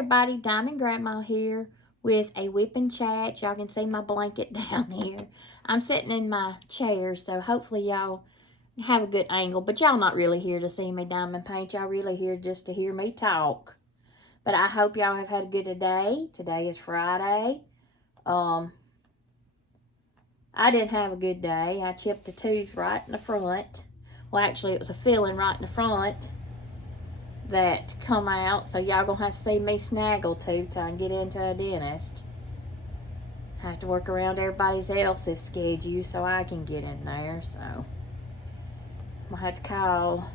everybody, Diamond Grandma here with a WIP and chat. Y'all can see my blanket down here. I'm sitting in my chair, so hopefully y'all have a good angle. But y'all not really here to see me diamond paint. Y'all really here just to hear me talk. But I hope y'all have had a good day. Today is Friday. I didn't have a good day. I chipped a tooth right in the front. Well, actually, it was a filling right in the front that come out, so y'all gonna have to see me snaggle tooth till I can get into a dentist. I have to work around everybody else's schedule so I can get in there, so I'm gonna have to call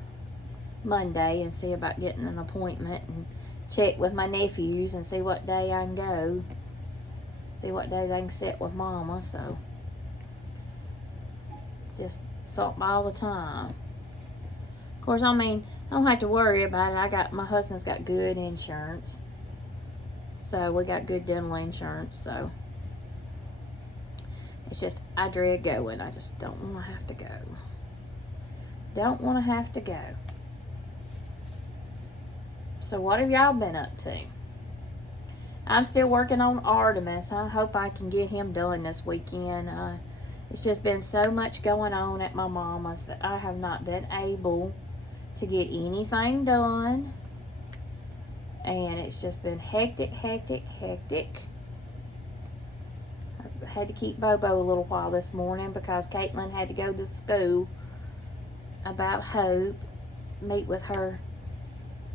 Monday and see about getting an appointment and check with my nephews and see what day I can go, see what days I can sit with Mama. So just something all the time. Of course, I mean, I don't have to worry about it. My husband's got good insurance. So we got good dental insurance. So it's just, I dread going. I just don't want to have to go. Don't want to have to go. So what have y'all been up to? I'm still working on Artemis. I hope I can get him done this weekend. It's just been so much going on at my mama's that I have not been able to get anything done, and it's just been hectic. I had to keep Bobo a little while this morning because Caitlin had to go to school about Hope, meet with her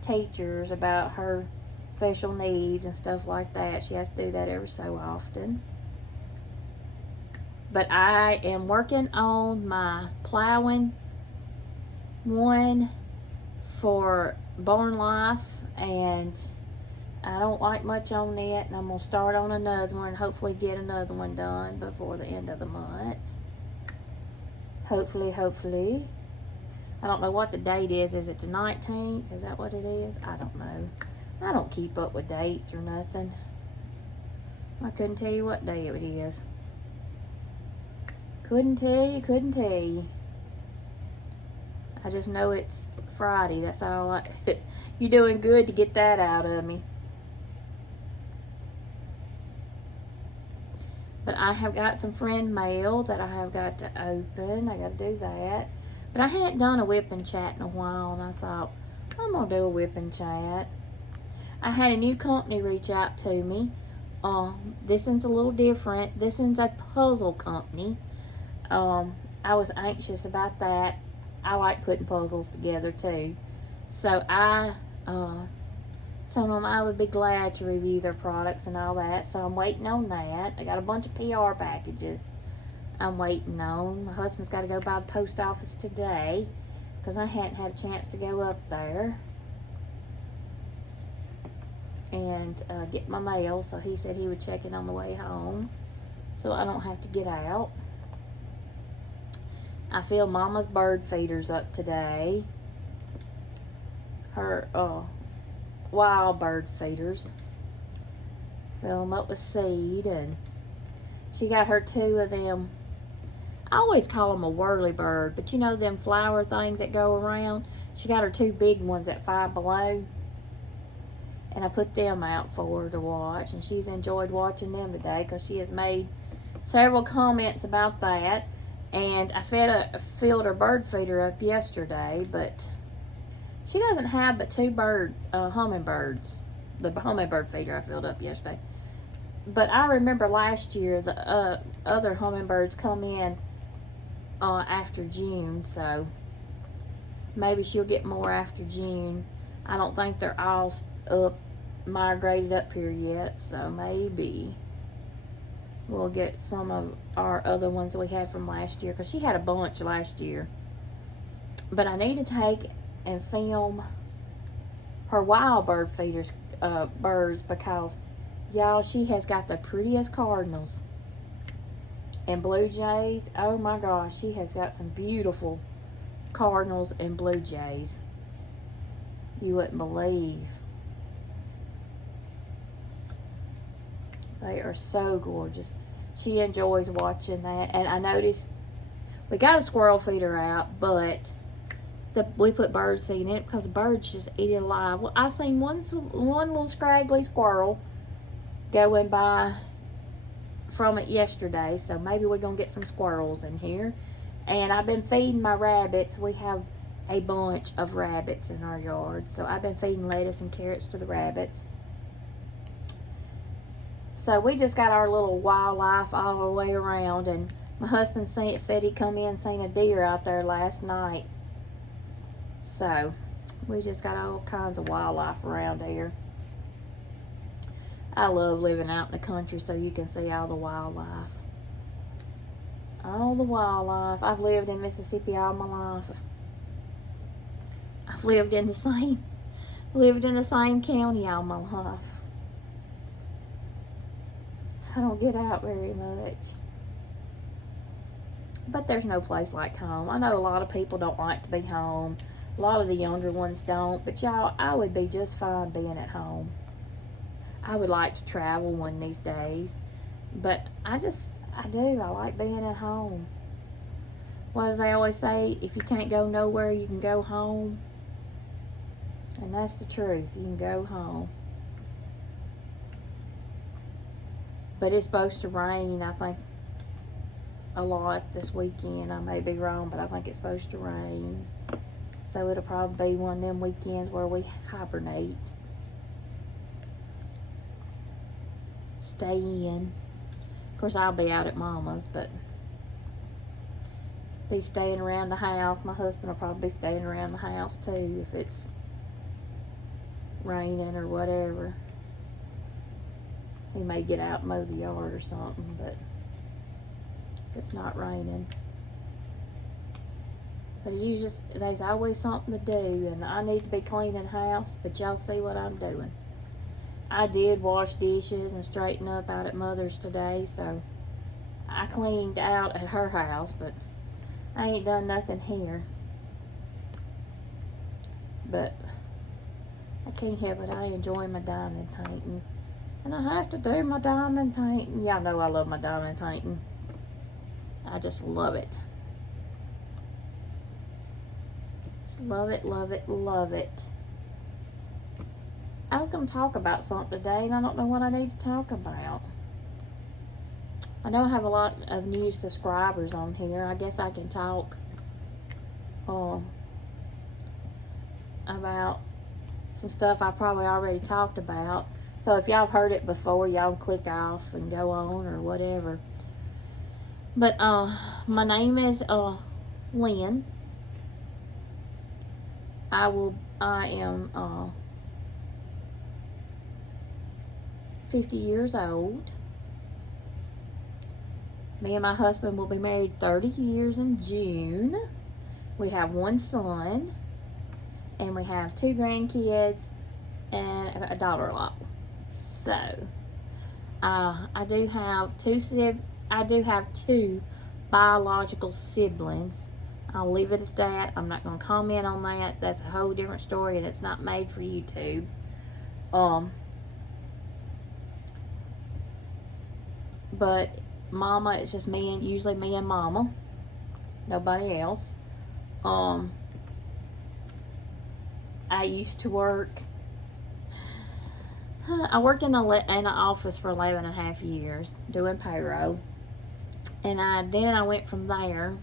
teachers about her special needs and stuff like that. She has to do that every so often. But I am working on my plowing one for Barn Life, and I don't like much on it, and I'm going to start on another one and hopefully get another one done before the end of the month. Hopefully. I don't know what the date is. Is it the 19th? Is that what it is? I don't know. I don't keep up with dates or nothing. I couldn't tell you what day it is. Couldn't tell you. I just know it's Friday. That's all. You're doing good to get that out of me. But I have got some friend mail that I have got to open. I got to do that. But I hadn't done a WIP and chat in a while, and I thought, I'm going to do a WIP and chat. I had a new company reach out to me. This one's a little different. This one's a puzzle company. I was anxious about that. I like putting puzzles together too. So I told them I would be glad to review their products and all that. So I'm waiting on that. I got a bunch of PR packages I'm waiting on. My husband's got to go by the post office today because I hadn't had a chance to go up there and get my mail. So he said he would check it on the way home so I don't have to get out. I filled Mama's bird feeders up today. Her wild bird feeders. Fill them up with seed, and she got her 2 of them. I always call them a whirly bird, but you know them flower things that go around? She got her 2 big ones at Five Below, and I put them out for her to watch, and she's enjoyed watching them today because she has made several comments about that. And I filled her bird feeder up yesterday, but she doesn't have but 2 hummingbirds. The hummingbird feeder I filled up yesterday. But I remember last year the other hummingbirds come in after June, so maybe she'll get more after June. I don't think they're all migrated up here yet, so maybe we'll get some of our other ones we had from last year, because she had a bunch last year. But I need to take and film her wild bird feeders, birds, because y'all, she has got the prettiest cardinals and blue jays. Oh my gosh, she has got some beautiful cardinals and blue jays. You wouldn't believe. They are so gorgeous. She enjoys watching that. And I noticed we got a squirrel feeder out, but we put bird seed in it because the birds just eat it alive. Well, I seen one little scraggly squirrel going by from it yesterday, so maybe we're gonna get some squirrels in here. And I've been feeding my rabbits. We have a bunch of rabbits in our yard, so I've been feeding lettuce and carrots to the rabbits. So we just got our little wildlife all the way around, and my husband said he come in and seen a deer out there last night. So we just got all kinds of wildlife around here. I love living out in the country so you can see all the wildlife. All the wildlife. I've lived in Mississippi all my life. I've lived in the same county all my life. I don't get out very much. But there's no place like home. I know a lot of people don't like to be home. A lot of the younger ones don't. But y'all, I would be just fine being at home. I would like to travel one of these days. But I do. I like being at home. Well, as they always say, if you can't go nowhere, you can go home. And that's the truth. You can go home. But it's supposed to rain, I think, a lot this weekend. I may be wrong, but I think it's supposed to rain. So it'll probably be one of them weekends where we hibernate. Stay in. Of course, I'll be out at Mama's, but be staying around the house. My husband will probably be staying around the house too if it's raining or whatever. He may get out and mow the yard or something, but if it's not raining. But there's always something to do, and I need to be cleaning the house, but y'all see what I'm doing. I did wash dishes and straighten up out at Mother's today, so I cleaned out at her house, but I ain't done nothing here. But I can't help it. I enjoy my diamond painting. And I have to do my diamond painting. Y'all know I love my diamond painting. I just love it. Just love it, love it, love it. I was going to talk about something today, and I don't know what I need to talk about. I know I have a lot of new subscribers on here. I guess I can talk about some stuff I probably already talked about. So if y'all have heard it before, y'all click off and go on or whatever. But my name is Lynn. I am 50 years old. Me and my husband will be married 30 years in June. We have one son, and we have 2 grandkids and a daughter-in-law. So, I do have two biological siblings. I'll leave it at that. I'm not going to comment on that. That's a whole different story, and it's not made for YouTube. But Mama, it's just usually me and Mama. Nobody else. I used to work. I worked in an office for 11 and a half years doing payroll. And then I went from there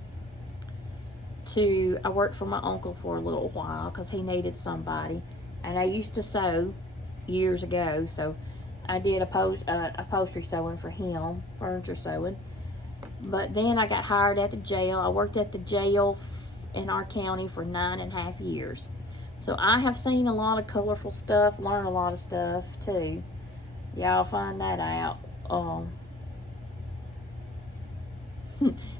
I worked for my uncle for a little while because he needed somebody. And I used to sew years ago, so I did upholstery sewing for him, furniture sewing. But then I got hired at the jail. I worked at the jail in our county for 9.5 years. So I have seen a lot of colorful stuff, learned a lot of stuff too. Y'all find that out.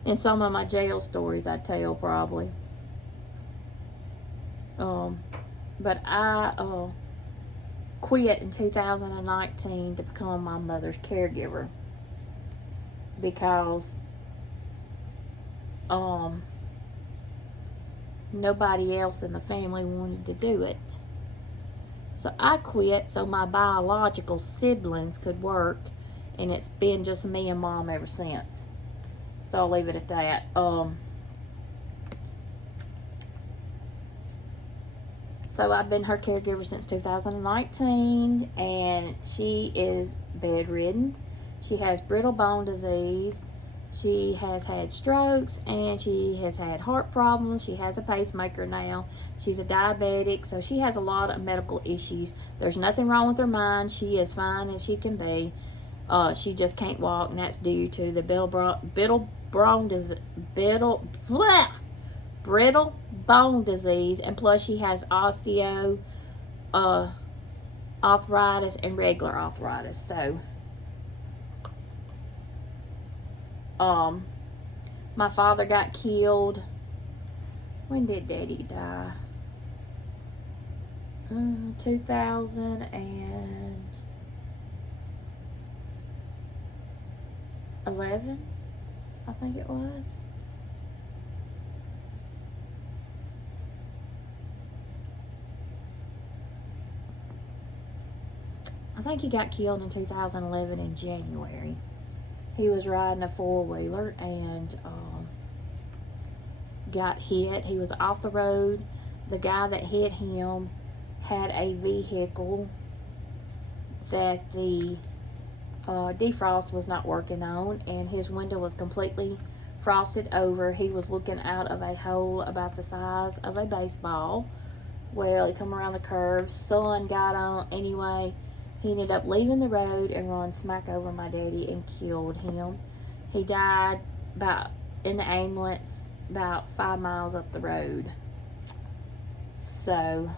In some of my jail stories I tell probably. But I quit in 2019 to become my mother's caregiver because nobody else in the family wanted to do it. So I quit so my biological siblings could work, and it's been just me and Mom ever since. So I'll leave it at that. So I've been her caregiver since 2019, and she is bedridden. She has brittle bone disease. She has had strokes, and she has had heart problems. She has a pacemaker now. She's a diabetic, so she has a lot of medical issues. There's nothing wrong with her mind. She is fine as she can be. She just can't walk, and that's due to the brittle bone disease, and plus she has arthritis and regular arthritis. So my father got killed. When did Daddy die? 2011, I think it was. I think he got killed in 2011 in January. He was riding a four-wheeler and got hit. He was off the road. The guy that hit him had a vehicle that the defrost was not working on, and his window was completely frosted over. He was looking out of a hole about the size of a baseball. Well, he come around the curve. Sun got on anyway. He ended up leaving the road and run smack over my daddy and killed him. He died in the ambulance about 5 miles up the road. So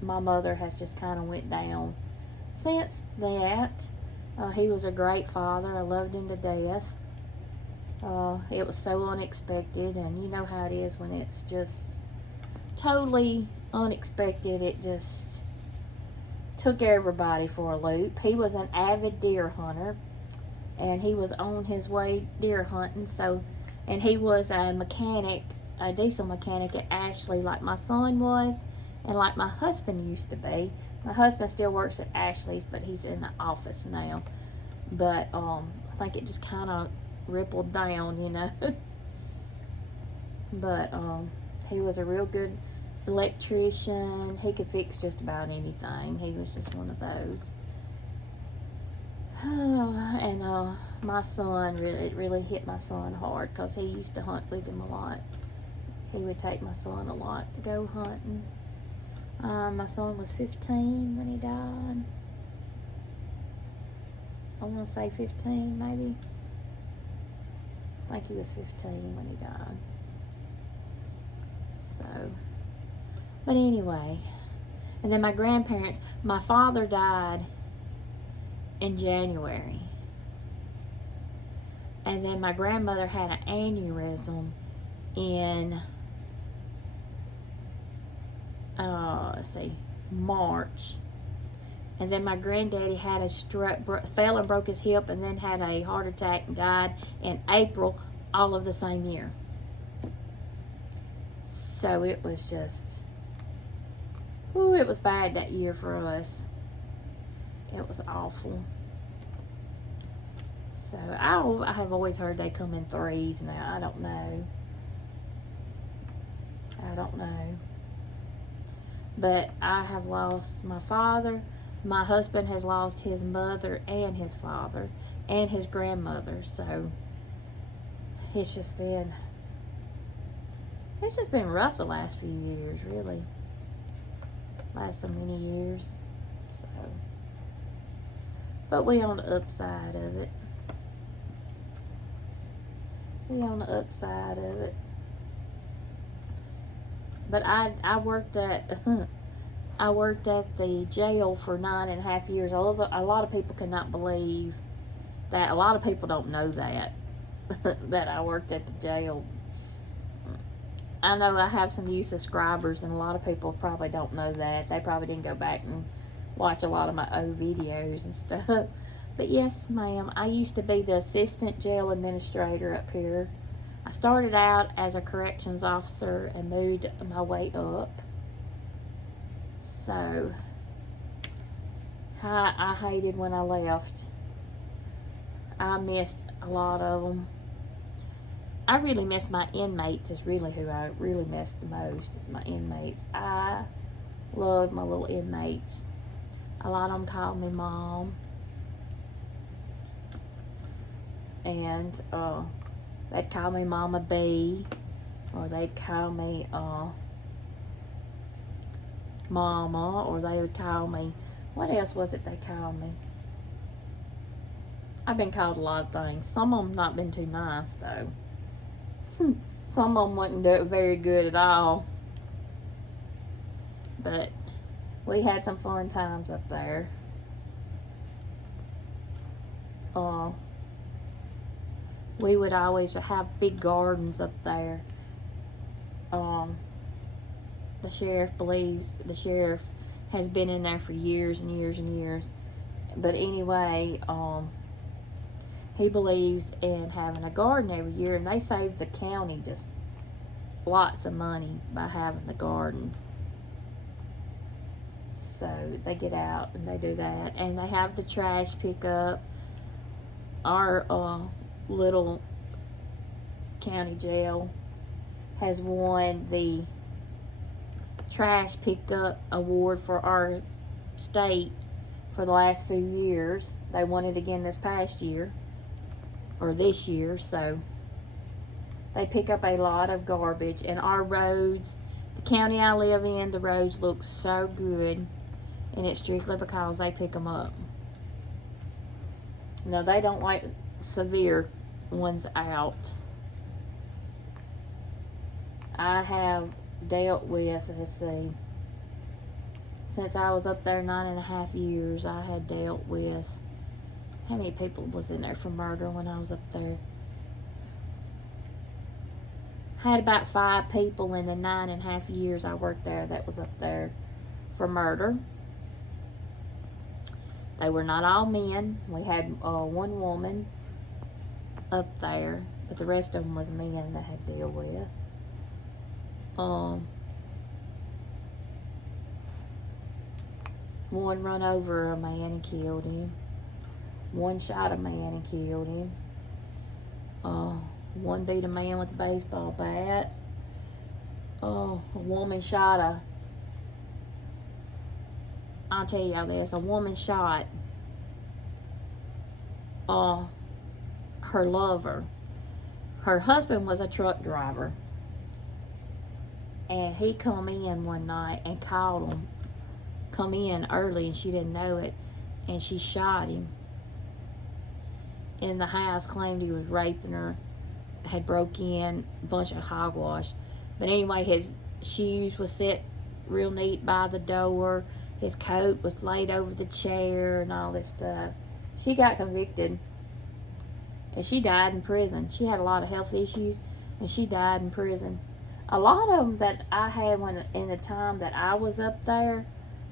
my mother has just kind of went down since that. He was a great father. I loved him to death. It was so unexpected, and you know how it is when it's just totally unexpected. It just took everybody for a loop. He was an avid deer hunter, and he was on his way deer hunting. And he was a mechanic, a diesel mechanic at Ashley, like my son was, and like my husband used to be. My husband still works at Ashley's, but he's in the office now. But I think it just kind of rippled down, you know. But he was a real good electrician. He could fix just about anything. He was just one of those. And my son, it really hit my son hard, because he used to hunt with him a lot. He would take my son a lot to go hunting. My son was 15 when he died. I want to say 15 maybe. I think he was 15 when he died. So, but anyway, and then my grandparents, my father died in January, and then my grandmother had an aneurysm in March, and then my granddaddy had a stroke, fell and broke his hip, and then had a heart attack and died in April, all of the same year. So it was just, it was bad that year for us. It was awful. So I have always heard they come in threes now. I don't know. But I have lost my father. My husband has lost his mother and his father and his grandmother. So it's just been rough the last few years, really. Last so many years. So, but we on the upside of it. But I worked at the jail for 9.5 years. A lot of people cannot believe that. A lot of people don't know that that I worked at the jail. I know I have some new subscribers, and a lot of people probably don't know that. They probably didn't go back and watch a lot of my old videos and stuff. But yes, ma'am, I used to be the assistant jail administrator up here. I started out as a corrections officer and moved my way up. So I hated when I left. I missed a lot of them. I really miss my inmates. Is really who I really miss the most, is my inmates. I Love my little inmates. A lot of them call me Mom. And they'd call me Mama B. Or they'd call me Mama. Or they would call me... What else was it they called me? I've been called a lot of things. Some of them not been too nice, though. Some of them wasn't doing very good at all. But we had some fun times up there. We would always have big gardens up there. The sheriff has been in there for years and years and years. But anyway, he believes in having a garden every year, and they save the county just lots of money by having the garden. So they get out and they do that, and they have the trash pickup. Our little county jail has won the trash pickup award for our state for the last few years. They won it again this past year, or this year. So they pick up a lot of garbage, and our roads, the county I live in, the roads look so good, and it's strictly because they pick them up. No, they don't like severe ones out. I have dealt with, let's see, since I was up there 9.5 years, I had dealt with, how many people was in there for murder when I was up there? I had about 5 people in the 9.5 years I worked there that was up there for murder. They were not all men. We had one woman up there, but the rest of them was men that I had to deal with. One run over a man and killed him. One shot a man and killed him. One beat a man with a baseball bat. A woman shot I'll tell y'all this. A woman shot her lover. Her husband was a truck driver. And he come in one night and called him. Come in early and she didn't know it. And she shot him in the house, claimed he was raping her, had broke in, a bunch of hogwash. But anyway, his shoes was set real neat by the door. His coat was laid over the chair and all this stuff. She got convicted. And she died in prison. She had a lot of health issues, and she died in prison. A lot of them that I had in the time that I was up there,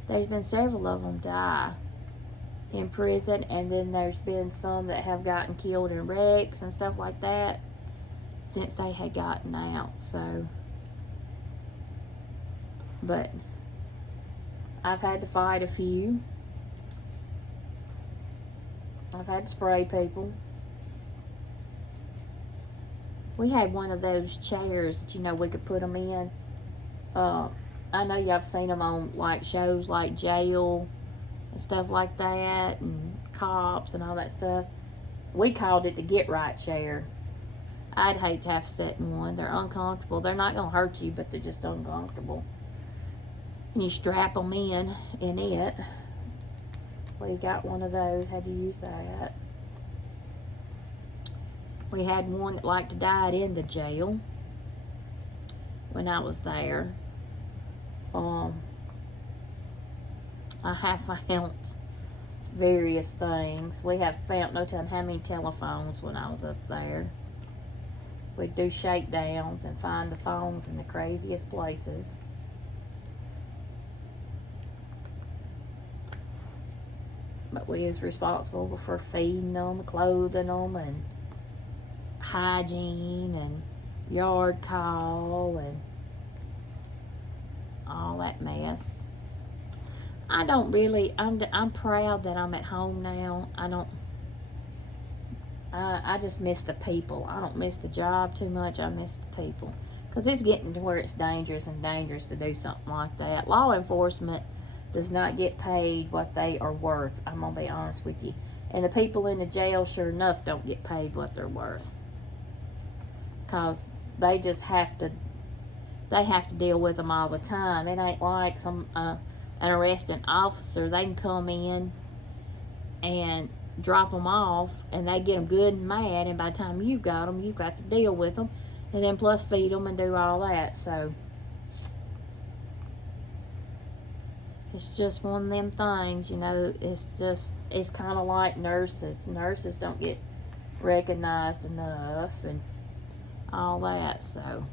there's been several of them die in prison, and then there's been some that have gotten killed in wrecks and stuff like that since they had gotten out. So, but I've had to fight a few. I've had to spray people. We had one of those chairs that, we could put them in. I know y'all have seen them on, like, shows like Jail and stuff like that, and Cops and all that stuff. We called it the Get Right chair. I'd hate to have to sit in one. They're uncomfortable. They're not going to hurt you, but they're just uncomfortable. And you strap them in it. We got one of those, had to use that. We had one that liked to die in the jail when I was there. I have found various things. We have found no telling how many telephones when I was up there. We'd do shakedowns and find the phones in the craziest places. But we was responsible for feeding them, clothing them, and hygiene and yard call and all that mess. I'm proud that I'm at home now. I just miss the people. I don't miss the job too much. I miss the people. Because it's getting to where it's dangerous and dangerous to do something like that. Law enforcement does not get paid what they are worth. I'm going to be honest with you. And the people in the jail, sure enough, don't get paid what they're worth. Because they just have to, deal with them all the time. It ain't like an arresting officer. They can come in and drop them off, and they get them good and mad, and by the time you've got them, you've got to deal with them, and then plus feed them and do all that. So it's just one of them things, you know. It's kind of like nurses. Nurses don't get recognized enough and all that. So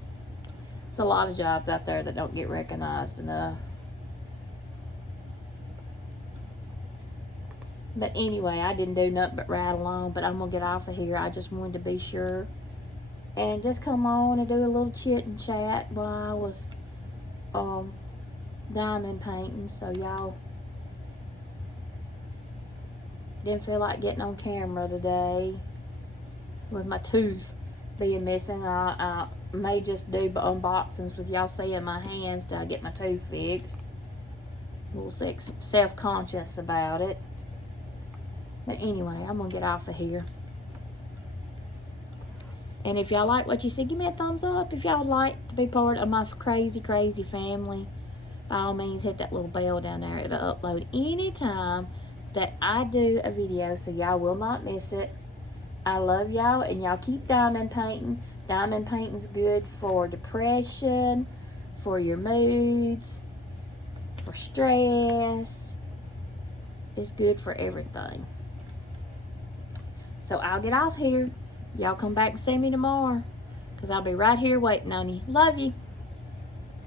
it's a lot of jobs out there that don't get recognized enough. But anyway, I didn't do nothing but ride along, but I'm going to get off of here. I just wanted to be sure and just come on and do a little chit and chat while I was diamond painting. So y'all didn't feel like getting on camera today with my tooth being missing. I may just do unboxings with y'all seeing my hands till I get my tooth fixed. A little self-conscious about it. But anyway, I'm going to get off of here. And if y'all like what you see, give me a thumbs up. If y'all would like to be part of my crazy, crazy family, by all means, hit that little bell down there. It'll upload anytime that I do a video, so y'all will not miss it. I love y'all, and y'all keep diamond painting. Diamond painting's good for depression, for your moods, for stress. It's good for everything. So I'll get off here. Y'all come back and see me tomorrow, because I'll be right here waiting on you. Love you.